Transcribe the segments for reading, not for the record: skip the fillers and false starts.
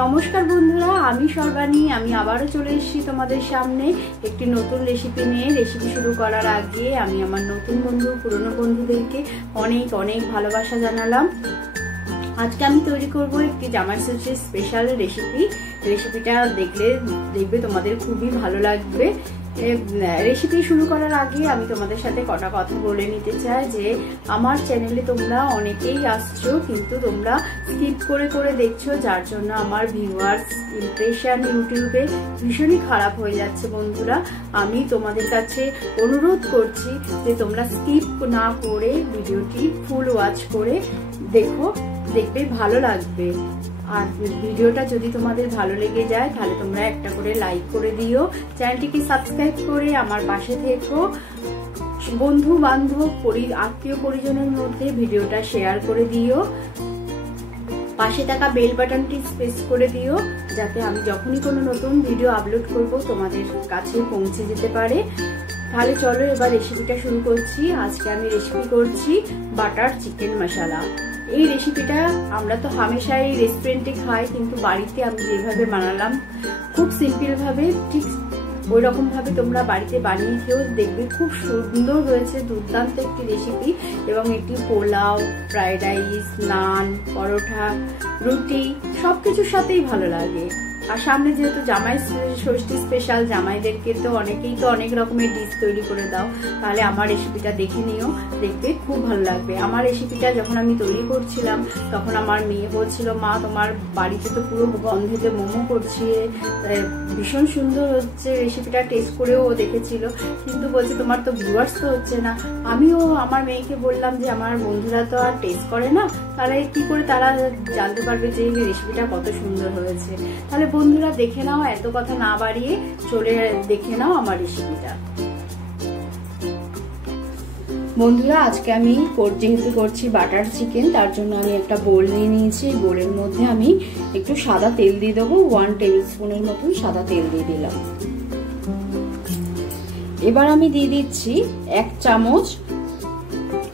নমস্কার বন্ধুরা, আমি সর্বাণী। আমি আবারও চলে এসেছি তোমাদের সামনে একটি নতুন রেসিপি নিয়ে। রেসিপি শুরু করার আগে আমি আমার নতুন বন্ধু, পুরনো বন্ধুদেরকে অনেক অনেক ভালোবাসা জানালাম। আজকে আমি তৈরি করব একটি জামাই ষষ্ঠীর স্পেশাল রেসিপি। রেসিপিটা দেখবে তোমাদের খুবই ভালো লাগবে। রেসিপি শুরু করার আগে আমি তোমাদের সাথে কটা কথা বলে নিতে চাই যে আমার চ্যানেলে তোমরা অনেকেই আসছো, কিন্তু তোমরা স্কিপ করে করে দেখছো, যার জন্য আমার ভিউয়ার্স ইমপ্রেশন ইউটিউবে ভীষণই খারাপ হয়ে যাচ্ছে। বন্ধুরা, আমি তোমাদের কাছে অনুরোধ করছি যে তোমরা স্কিপ না করে ভিডিওটি ফুল ওয়াচ করে দেখবে ভালো লাগবে। আর ভিডিওটা যদি তোমাদের ভালো লেগে যায় তাহলে তোমরা একটা করে লাইক করে দিও, চ্যানেলটিকে সাবস্ক্রাইব করে আমার পাশে থেকো। বন্ধু বান্ধব আত্মীয় পরিজনের মধ্যে ভিডিওটা শেয়ার করে দিও। পাশে থাকা বেল বাটনটি প্রেস করে দিও, যাতে আমি যখনই কোনো নতুন ভিডিও আপলোড করব তোমাদের কাছে পৌঁছে যেতে পারে। তাহলে চলো এবার রেসিপিটা শুরু করছি। আজকে আমি রেসিপি করছি বাটার চিকেন মশলা। এই রেসিপিটা আমরা তো হামেশাই রেস্টুরেন্টে খাই, কিন্তু বাড়িতে আমি যেভাবে বানালাম খুব সিম্পল ভাবে, ঠিক ওই রকম ভাবে তোমরা বাড়িতে বানিয়ে খেয়েও দেখবে খুব সুন্দর হয়েছে। দুর্দান্ত একটি রেসিপি এবং একটি পোলাও, ফ্রাইড রাইস, নান, পরোটা, রুটি সবকিছুর সাথেই ভালো লাগে। আর সামনে যেহেতু জামাই ষষ্ঠী স্পেশাল, জামাইদেরকে তো অনেকেই তো অনেক রকমের ডিশ তৈরি করে দাও, তাহলে আমার রেসিপিটা দেখে নিও, দেখবে খুব ভালো লাগবে। আমার রেসিপিটা যখন আমি তৈরি করছিলাম তখন আমার মেয়ে বলছিল, মা তোমার বাড়িতে তো পুরো গন্ধেতে মোমো করছে, ভীষণ সুন্দর হচ্ছে রেসিপিটা, টেস্ট করেও ও দেখেছিল, কিন্তু বলছে তোমার তো ভিউয়ার্স তো হচ্ছে না। আমিও আমার মেয়েকে বললাম যে আমার বন্ধুরা তো আর টেস্ট করে না, তাহলে কি করে তারা জানতে পারবে যে এই রেসিপিটা কত সুন্দর হয়েছে। তাহলে বন্ধুরা দেখে নাও, এত কথা না বাড়িয়ে চলে দেখে নাও আমার রেসিপিটা। বন্ধুরা, আজকে আমি যেহেতু করছি বাটার চিকেন, তার জন্য আমি একটা বোল নিয়ে নিয়েছি। বোলের মধ্যে আমি একটু সাদা তেল দিয়ে দেবো, 1 টেবিল স্পুনের মতন সাদা তেল দিয়ে দিলাম। এবার আমি দিয়ে দিচ্ছি 1 চামচ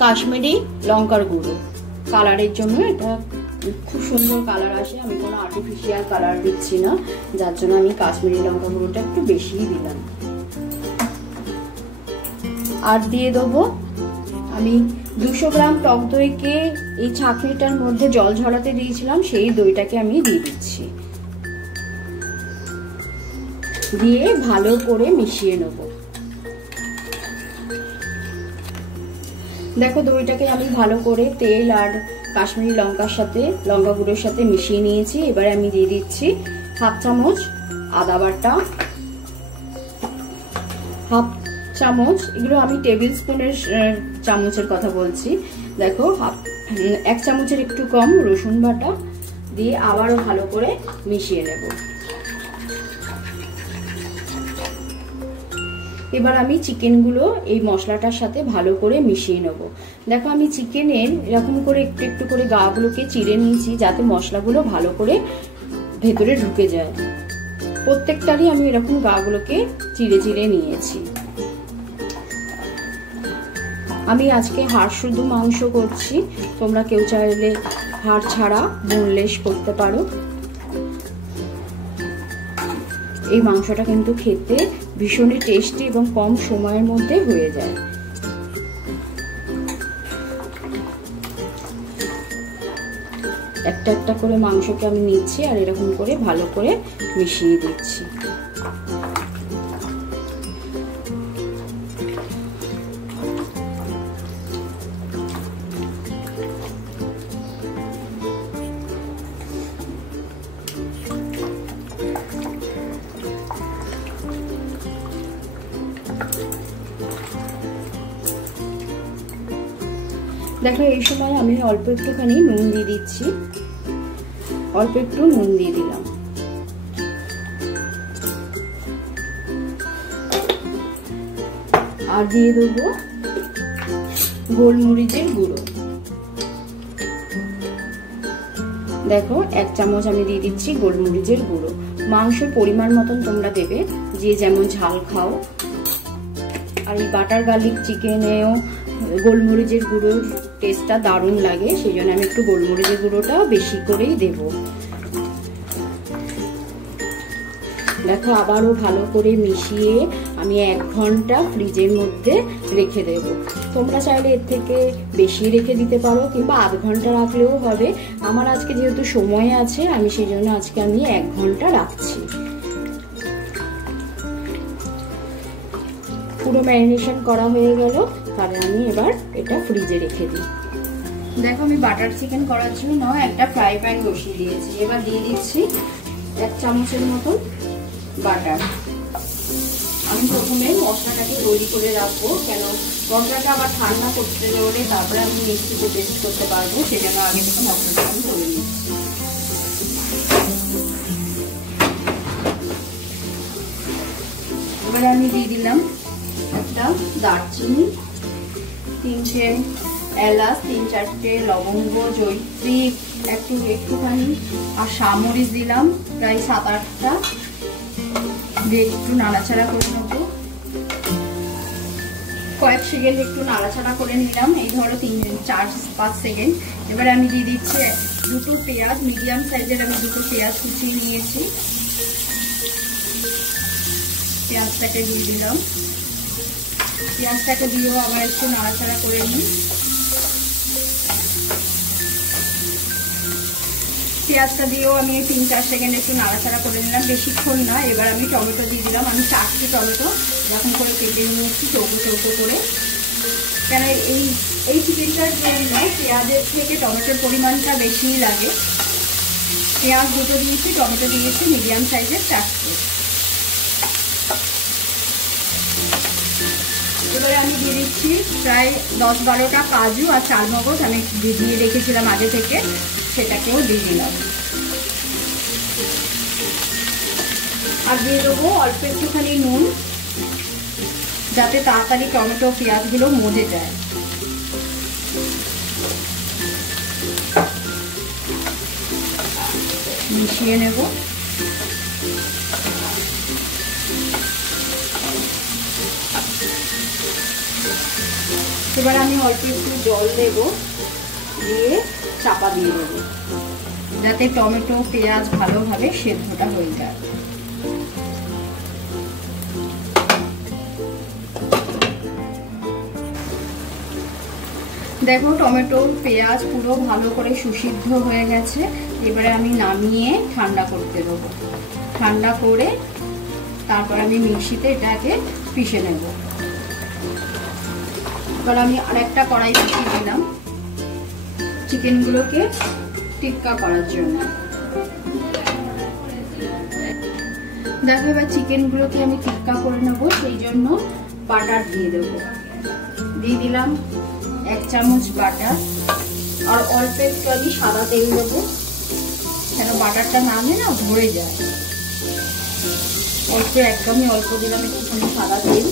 কাশ্মীরি লঙ্কার গুঁড়ো। কালারের জন্য এটা খুব সুন্দর কালার আসে, আমি কোনো আর্টিফিশিয়াল কালার দিচ্ছি না, যার জন্য আমি কাশ্মীরি লঙ্কা গুঁড়োটা একটু বেশিই দিলাম। আর দিয়ে দেবো আমি 200 গ্রাম টক দইকে এই ছাঁকনিটার মধ্যে জল ঝরাতে দিয়েছিলাম, সেই দইটাকে আমি দিয়ে দিচ্ছি। দিয়ে ভালো করে মিশিয়ে নেব। দেখো দইটাকে আমি ভালো করে তেল আর কাশ্মীরি লঙ্কা গুঁড়োর সাথে মিশিয়ে নিয়েছি। এবারে আমি দিয়ে দিচ্ছি 1/2 চামচ আদা বাটা, 1/2 চামচ, এগুলো আমি টেবিল স্পুনের চামচের কথা বলছি। দেখো 1 চামচের একটু কম রসুন বাটা দিয়ে আবারও ভালো করে মিশিয়ে নেব। এবার আমি চিকেনগুলো এই মশলাটার সাথে ভালো করে মিশিয়ে নেব। দেখো আমি চিকেনের এরকম করে একটু একটু করে গাগুলোকে চিড়ে নিয়েছি, যাতে মশলাগুলো ভালো করে ভেতরে ঢুকে যায়। প্রত্যেকটারই আমি এরকম গাগুলোকে চিড়ে চিড়ে নিয়েছি। আমি আজকে হাড় শুধু মাংস করছি, তোমরা কেউ চাইলে হাড় ছাড়া বোনলেস করতে পারো। এই মাংসটা কিন্তু খেতে ভীষণই টেস্টি এবং কম সময়ের মধ্যে হয়ে যায়। একটা একটা করে মাংসকে আমি নিচ্ছি আর এরকম করে ভালো করে মিশিয়ে দিচ্ছি। দেখো এই সময় আমি অল্প একটুখানি নুন দিয়ে দিচ্ছি, অল্প একটু নুন দিয়ে দিলাম। আর দিয়ে দেবো গোলমরিচের গুঁড়ো। দেখো 1 চামচ আমি দিয়ে দিচ্ছি গোলমরিচের গুঁড়ো। মাংসের পরিমাণ মতন তোমরা দেবে, যে যেমন ঝাল খাও। আর এই বাটার গার্লিক চিকেনেও গোলমরিচের গুঁড়োর টেস্টটা দারুণ লাগে, সেই জন্য আমি একটু গোলমরিচের গুঁড়োটা বেশি করেই দেব। দেখো আবারও ভালো করে মিশিয়ে আমি 1 ঘন্টা ফ্রিজের মধ্যে রেখে দেব। তোমরা চাইলে এর থেকে বেশি রেখে দিতে পারো কিংবা আধ ঘন্টা রাখলেও হবে। আমার আজকে যেহেতু সময় আছে আমি সেই জন্য আজকে আমি 1 ঘন্টা রাখছি। পুরো ম্যারিনেশন করা হয়ে গেল, তাহলে আমি এবার এটা ফ্রিজে রেখে দিই। দেখো আমি বাটার চিকেন করার জন্য একটা ফ্রাই প্যান বসিয়ে দিয়েছি। এবার দিয়ে দিচ্ছি 1 চামচের মতন বাটার। আমি প্রথমে মশলাটাকে তৈরি করে রাখবো, কেন মশলাটা আবার ঠান্ডা করতে হলে তারপরে আমি মিক্সিতে পেস্ট করতে পারবো, সেজন্য আগে থেকে মশলাটা আমি করে নিচ্ছি। এবারে আমি দিয়ে দিলাম একটা দারচিনি, 3টে এলাচ, 3-4টে লবঙ্গ, জয়িত্রী একটুখানি, আর সামরিচ দিলাম প্রায় 7-8টা, দিয়ে একটু নাড়াচাড়া করে নেবো। কয়েক সেকেন্ড একটু নাড়াচাড়া করে নিলাম, এই ধরো 3-4-5 সেকেন্ড। এবারে আমি দিয়ে দিচ্ছি 2টো পেঁয়াজ, মিডিয়াম সাইজের আমি 2টো পেঁয়াজ কুচিয়ে নিয়েছি। পেঁয়াজটাকে দিয়ে দিলাম। পেঁয়াজটাকে দিয়েও আবার একটু নাড়াচাড়া করে নিই। পেঁয়াজটা দিয়েও আমি 3-4 সেকেন্ড একটু নাড়াচাড়া করে নিলাম, বেশিক্ষণ না। এবার আমি টমেটো দিয়ে দিলাম। আমি 4টে টমেটো যখন করে কেটে নিয়েছি চৌকো চৌকো করে, কেন এই চিকেনটার জন্য পেঁয়াজের থেকে টমেটোর পরিমাণটা বেশিই লাগে। পেঁয়াজ 2টো দিয়েছি, টমেটো দিয়েছি মিডিয়াম সাইজের 4টে। এবারে আমি দিয়ে দিচ্ছি প্রায় 10-12টা কাজু আর চালমগজ আমি দিয়ে রেখেছিলাম আগে থেকে, সেটাকেও দিয়ে দিলাম। আর দিয়ে দেবো অল্প একটুখানি নুন, যাতে তাড়াতাড়ি টমেটো পেঁয়াজগুলো মজে যায়। মিশিয়ে নেব। এবার আমি অল্প একটু জল দেব, দিয়ে চাপা দিয়ে দেব, যাতে টমেটো পেঁয়াজ ভালোভাবে সেদ্ধটা হয়ে যায়। দেখো টমেটো পেঁয়াজ পুরো ভালো করে সুসিদ্ধ হয়ে গেছে। এবারে আমি নামিয়ে ঠান্ডা করতে দেবো। ঠান্ডা করে তারপর আমি মিক্সিতে এটাকে পিষে নেব। এবার আমি আরেকটা কড়াই বসিয়ে দিলাম চিকেনগুলোকে টিক্কা করার জন্য। দেখো এবার চিকেনগুলোকে আমি টিক্কা করে নেব, সেই জন্য বাটার দিয়ে দেব। দিয়ে দিলাম 1 চামচ বাটার, আর অল্প একটু আমি সাদা তেল দেবো, কেন বাটারটা নামলে না ভরে যায়। অল্প একদমই অল্প দিলাম একটুখানি সাদা তেল।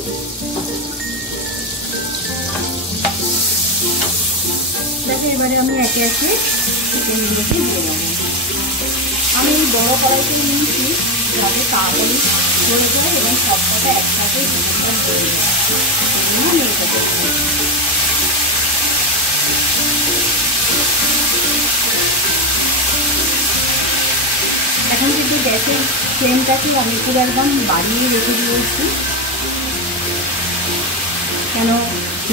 দেখো এবারে আমি একে একে চিকেনগুলোকে দিয়ে দেবো। আমি বড় কড়াইতে নিয়েছি যাতে তাড়াতাড়ি হয়ে যায় এবং সবকটা একসাথে চিকেনটা হয়ে যায়, সেজন্য আমি এটা করছি। এখন কিন্তু গ্যাসের ফ্লেমটাকে আমি পুরো একদম বাড়িয়ে রেখে দিয়েছি, কেন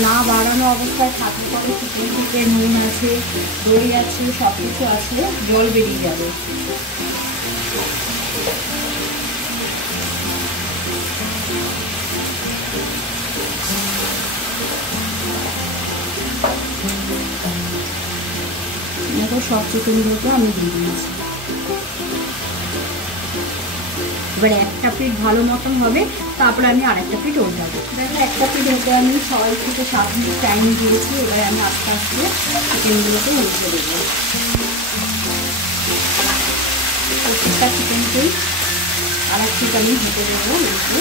না বাড়ানো অবস্থায় থাকলে পরে চিকেন থেকে নুন আছে, দই আছে, সব কিছু আছে, জল বেরিয়ে যাবে। দেখো সব চিকেনগুলোকে আমি দিয়ে দিয়েছি। এবার একটা পিঠ ভালো মতন হবে, তারপরে আমি আরেকটা পিঠ উল্টাবো। দেখো একটা পিঠ হতে আমি 6 থেকে 7 মিনিট টাইম দিয়েছি। এবার আমি আস্তে আস্তে চিকেনগুলোকে উল্টে দেবো। প্রত্যেকটা চিকেনকেই আরেক পিঠ আমি হেঁটে দেবো উল্টে।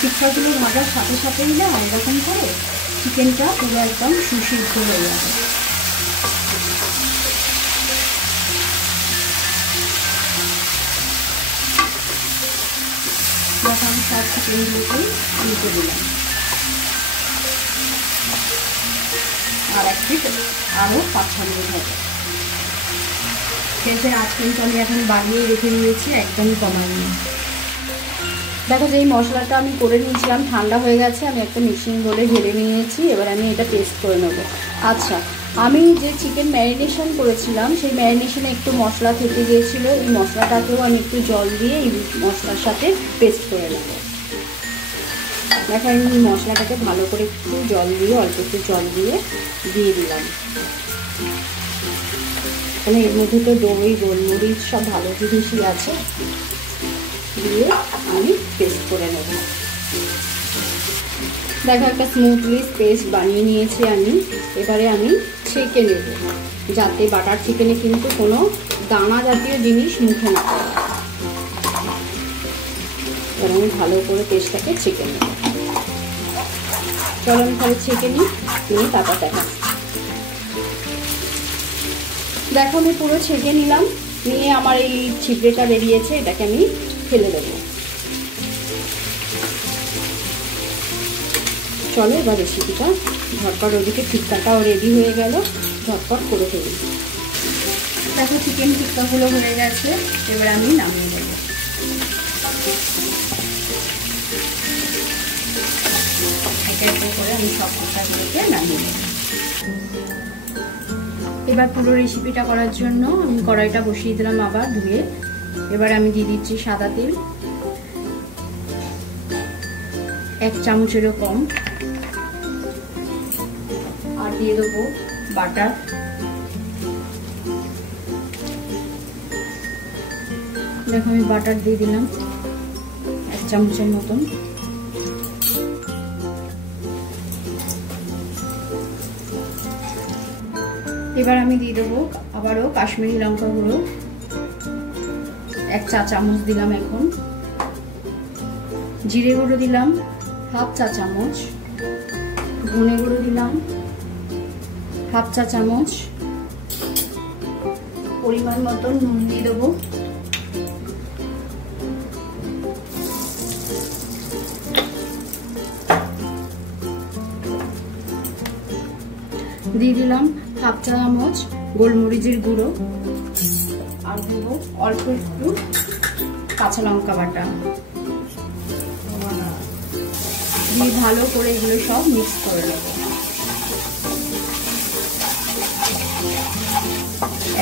টিক্কাগুলো ভাজার সাথে সাথেই না এরকম করে চিকেনটা পুরো একদম সুসিদ্ধ হয়ে যাবে। আমি সব চিকেনগুলোকে উল্টে দিলাম। আর 1 পিঠ আরও 5-6 মিনিট হবে। গ্যাসের আঁচ কিন্তু আমি এখন বাড়িয়ে রেখে দিয়েছি, একদমই কমাইনি। দেখো যে এই মশলাটা আমি করে নিয়েছিলাম ঠান্ডা হয়ে গেছে, আমি একটা মিক্সিং বলে ঢেলে নিয়েছি। এবার আমি এটা পেস্ট করে নেবো। আচ্ছা, আমি যে চিকেন ম্যারিনেশন করেছিলাম সেই ম্যারিনেশনে একটু মশলা থেকে গিয়েছিল, এই মশলাটাকেও আমি একটু জল দিয়ে এই মশলার সাথে পেস্ট করে নেবো। দেখো আমি মশলাটাকে ভালো করে একটু জল দিয়ে, অল্প একটু জল দিয়ে দিলাম। মানে এর মধ্যে তো দই, গোলমরিচ সব ভালো জিনিসই আছে, দিয়ে আমি পেস্ট করে নেব। দেখো একটা স্মুথলি পেস্ট বানিয়ে নিয়েছি আমি। এবারে আমি ছেঁকে নেব, যাতে বাটার চিকেনে কিন্তু কোনো দানা জাতীয় জিনিস মুখে না পড়ে। এবার আমি ভালো করে পেস্টটাকে ছেঁকে নেব। চলো আমি তাহলে ছেঁকে নিই, তারপর দেখাচ্ছি। দেখো আমি পুরো ছেঁকে নিলাম, নিয়ে আমার এই ছিবড়েটা বেরিয়েছে, এটাকে আমি ফেলে দেবো। চলো এবার রেসিপিটা ঝটপট, ওদিকে টিক্কাটাও রেডি হয়ে গেল, ঝটপট করে ফেলি। দেখো চিকেন টিক্কাগুলো হয়ে গেছে, এবার আমি নামিয়ে দেবো। একে করে আমি সব মশলাগুলোকে নামিয়ে দেবো। এবার পুরো রেসিপিটা করার জন্য আমি কড়াইটা বসিয়ে দিলাম আবার ধুয়ে। এবার আমি দিয়ে দিচ্ছি সাদা তেল, 1 চামচেরও কম, আর দিয়ে দেবো বাটার। দেখো আমি বাটার দিয়ে দিলাম 1 চামচের মতন। এবার আমি দিয়ে দেবো আবারও কাশ্মীরি লঙ্কা গুঁড়ো, 1 চা চামচ দিলাম। এখন জিরে গুঁড়ো দিলাম 1/2 চা চামচ, ধনে গুঁড়ো দিলাম 1/2 চা চামচ, পরিমাণ মতন নুন দিয়ে দেবো। দিয়ে দিলাম 1/2 চা চামচ গোলমরিচের গুঁড়ো, আর দেবো অল্প একটু কাঁচা লঙ্কা বাটা দিয়ে ভালো করে এগুলো সব মিক্স করে নেব।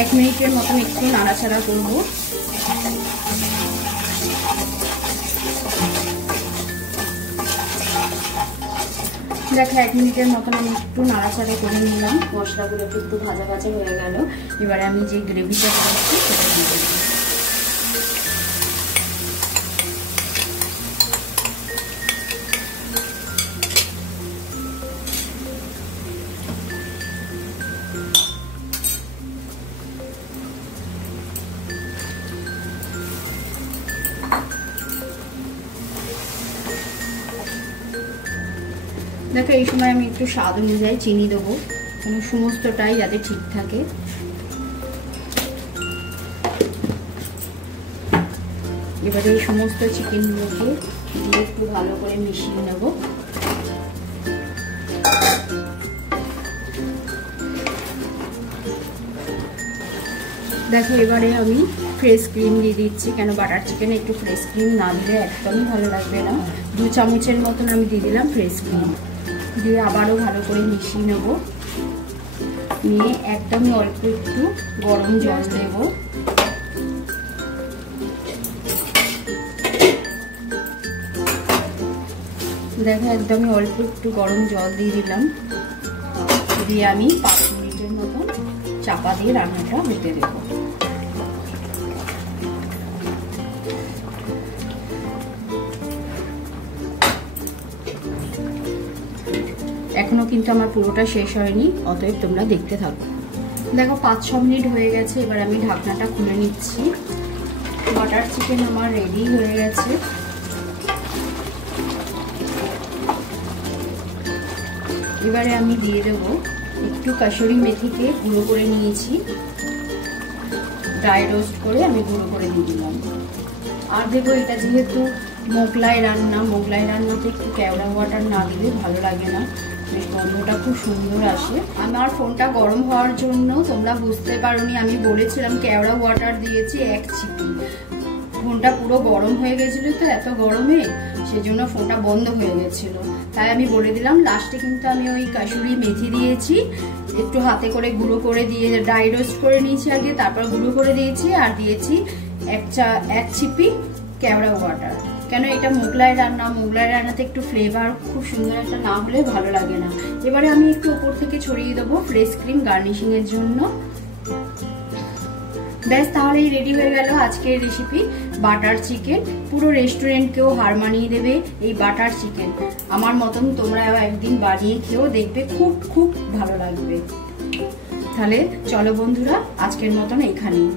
1 মিনিটের মতন একটু নাড়াচাড়া করব। দেখো 1 মিনিটের মতন আমি একটু নাড়াচাড়া করে নিলাম, মশলাগুলোকে একটু ভাজা ভাজা হয়ে গেল। এবারে আমি যে গ্রেভিটা করছি সেটা দিয়ে দেবো। দেখো এই সময় আমি একটু স্বাদ অনুযায়ী চিনি দেবো, মানে সমস্তটাই যাতে ঠিক থাকে। এবারে এই সমস্ত চিকেনগুলোকে দিয়ে একটু ভালো করে মিশিয়ে নেব। দেখো এবারে আমি ফ্রেশ ক্রিম দিয়ে দিচ্ছি, কেন বাটার চিকেনে একটু ফ্রেশ ক্রিম না দিলে একদমই ভালো লাগবে না। 2 চামচের মতন আমি দিয়ে দিলাম ফ্রেশ ক্রিম, দিয়ে আবারও ভালো করে মিশিয়ে নেব। নিয়ে একদমই অল্প একটু গরম জল দেব। দেখো একদমই অল্প একটু গরম জল দিয়ে দিলাম, দিয়ে আমি 5 মিনিটের মতন চাপা দিয়ে রান্নাটা হতে দেব। এখনো কিন্তু আমার পুরোটা শেষ হয়নি, অতএব তোমরা দেখতে থাকো। দেখো 5-6 মিনিট হয়ে গেছে, এবার আমি ঢাকনাটা খুলে নিচ্ছি। বাটার চিকেন আমার রেডি হয়ে গেছে। এবারে আমি দিয়ে দেব একটু কাসুরি মেথিকে গুঁড়ো করে নিয়েছি, ড্রাই রোস্ট করে আমি গুঁড়ো করে দিয়ে দিলাম। আর দেবো, এটা যেহেতু মোগলাই রান্না, মোগলাই রান্নাতে একটু কেওড়া ওয়াটার না দিলে ভালো লাগে না, বেশ গন্ধটা খুব সুন্দর আসে। আমার ফোনটা গরম হওয়ার জন্য তোমরা বুঝতে পারোনি, আমি বলেছিলাম কেওড়া ওয়াটার দিয়েছি 1 চিপি। ফোনটা পুরো গরম হয়ে গেছিল, তো এত গরমে সেজন্য ফোনটা বন্ধ হয়ে গেছিল, তাই আমি বলে দিলাম। লাস্টে কিন্তু আমি ওই কাসুরি মেথি দিয়েছি, একটু হাতে করে গুঁড়ো করে দিয়ে ড্রাই রোস্ট করে নিয়েছি আগে, তারপর গুঁড়ো করে দিয়েছি, আর দিয়েছি 1 চিপি কেওড়া ওয়াটার। কেন এটা মোগলাই রান্না, মোগলাই রান্নাতে একটু ফ্লেভার খুব সুন্দর একটা না হলে ভালো লাগে না। এবারে আমি একটু উপর থেকে ছড়িয়ে দেবো ফ্রেশ ক্রিম গার্নিশিং এর জন্য। ব্যাস, তাহলেই রেডি হয়ে গেল আজকের রেসিপি বাটার চিকেন। পুরো রেস্টুরেন্টকেও হার মানিয়ে দেবে এই বাটার চিকেন। আমার মতন তোমরাও একদিন বানিয়ে খেয়েও দেখবে, খুব খুব ভালো লাগবে। তাহলে চলো বন্ধুরা, আজকের মতন এখানেই।